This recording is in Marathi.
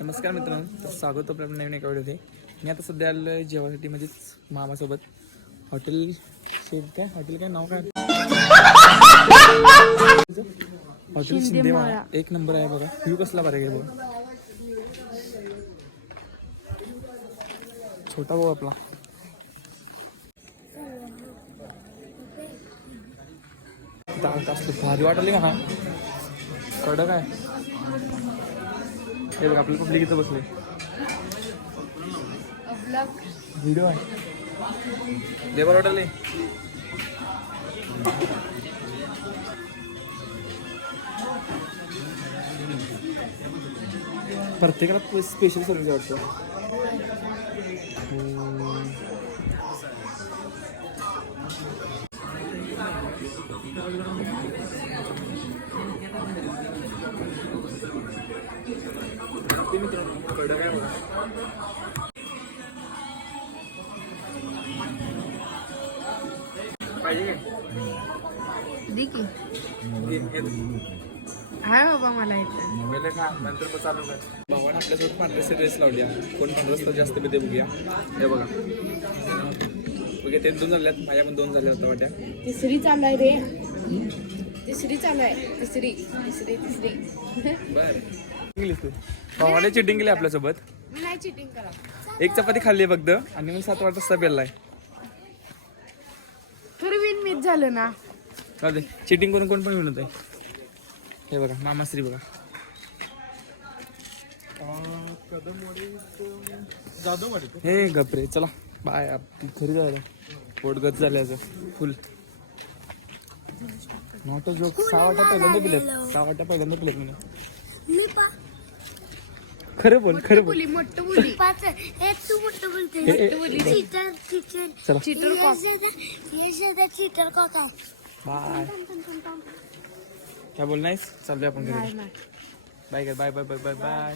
नमस्कार मित्रांनो तर स्वागत आपल्या नवीन एका व्हिडिओ मी आता सध्या आलो आहे जेवणासाठी म्हणजेच मामासोबत. हॉटेल शेफ काय? हॉटेल काय नाव काय? हॉटेल शिंदे एक नंबर आहे बघा. व्ह्यू कसला बरं आहे बघा. छोटा भाऊ आपला. भारी वाटले का ना कडक आहे. हे बघ आपलं पब्लिक इथं बसले व्हिडिओ आहे. लेबर वाटले प्रत्येकाला स्पेशल सर्विस वाटतं. दे की. हाय बाबा मला इथं पहिले खा नंतर पण चालू कर. भावाने आपल्यासोबत पांढरे ड्रेस लावली. कोण पंधरा जास्त पिते बघूया. हे बघा. बघा ते दोन झाल्यात माझ्या पण दोन झाल्या होत्या वाट्या. तिसरी चालू आहे रे. तिसरी चालू आहे. तिसरी तिसरी तिसरी. बर. चिटिंग केली आपल्यासोबत. नाही चिटिंग करा. एक चपाती खाल्ली फक्त आणि मग सात वाजता बेललाय तरी विन मीच झालं ना. दे. चिटिंग करून कोण पण मिळत आहे. हे बघा मामाश्री बघा. हे गपरे चला. बाय आप- घरी जायला. पोट गच झाल्याचं. फुल नॉट जोक सहा वाटा पहिल्यांदा पिलेत सहा वाटा पहिल्यांदा पिलेत मी खरं बोल खरं बोल. बोली मोठ बोली. पाच हे तू मोठं बोलते. चीटर चीटर चला. चिटर ये शेदा चीटर का काय बाय काय बोल नाहीस आपण घरी. Bye bye bye bye bye bye